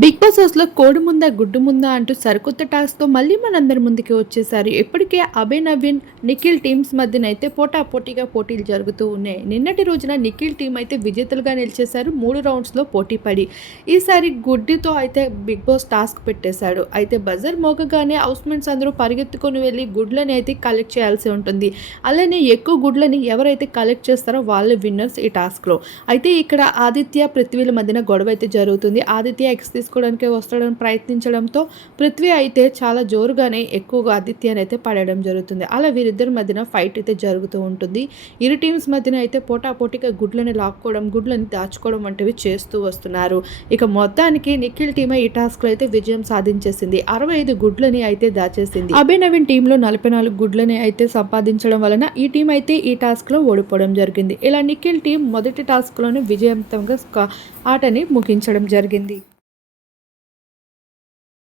Big boss హౌస్లో కోడి ముందా గుడ్డు ముందా అంటూ సరికొత్త టాస్క్తో మళ్ళీ మనందరి ముందుకి వచ్చేసారు. ఇప్పటికే అభయ్ నవీన్ నిఖిల్ టీమ్స్ మధ్యన అయితే పోటాపోటీగా పోటీలు జరుగుతూ ఉన్నాయి. నిన్నటి రోజున నిఖిల్ టీం అయితే విజేతలుగా నిలిచేశారు. మూడు రౌండ్స్లో పోటీ పడి ఈసారి గుడ్డితో అయితే బిగ్ బాస్ టాస్క్ పెట్టేశాడు. అయితే బజర్ మోగగానే హౌస్మెంట్స్ అందరూ పరిగెత్తుకొని వెళ్ళి గుడ్లని అయితే కలెక్ట్ చేయాల్సి ఉంటుంది. అలానే ఎక్కువ గుడ్లని ఎవరైతే కలెక్ట్ చేస్తారో వాళ్ళే విన్నర్స్ ఈ టాస్క్లో. అయితే ఇక్కడ ఆదిత్య పృథ్వీల మధ్యన గొడవ అయితే జరుగుతుంది. ఆదిత్య ఎక్స్ తీసుకోవడానికి వస్తాడని ప్రయత్నించడంతో పృథ్వీ అయితే చాలా జోరుగానే ఎక్కువగా ఆదిత్యని అయితే పడడం జరుగుతుంది. అలా వీరిద్దరి మధ్యన ఫైట్ అయితే జరుగుతూ ఉంటుంది. ఇరు టీమ్స్ మధ్యన అయితే పోటాపోటీగా గుడ్లని లాక్కోవడం గుడ్లని దాచుకోవడం వంటివి చేస్తూ వస్తున్నారు. ఇక మొత్తానికి నిఖిల్ టీమ్ ఈ టాస్క్లో అయితే విజయం సాధించేసింది. అరవై ఐదు గుడ్లని అయితే దాచేసింది. అభయ్ నవీన్ టీంలో నలభై నాలుగు గుడ్లని అయితే సంపాదించడం వలన ఈ టీం అయితే ఈ టాస్క్లో ఓడిపోవడం జరిగింది. ఇలా నిఖిల్ టీం మొదటి టాస్క్లోనే విజయవంతంగా స్క- ఆటని ముగించడం జరిగింది.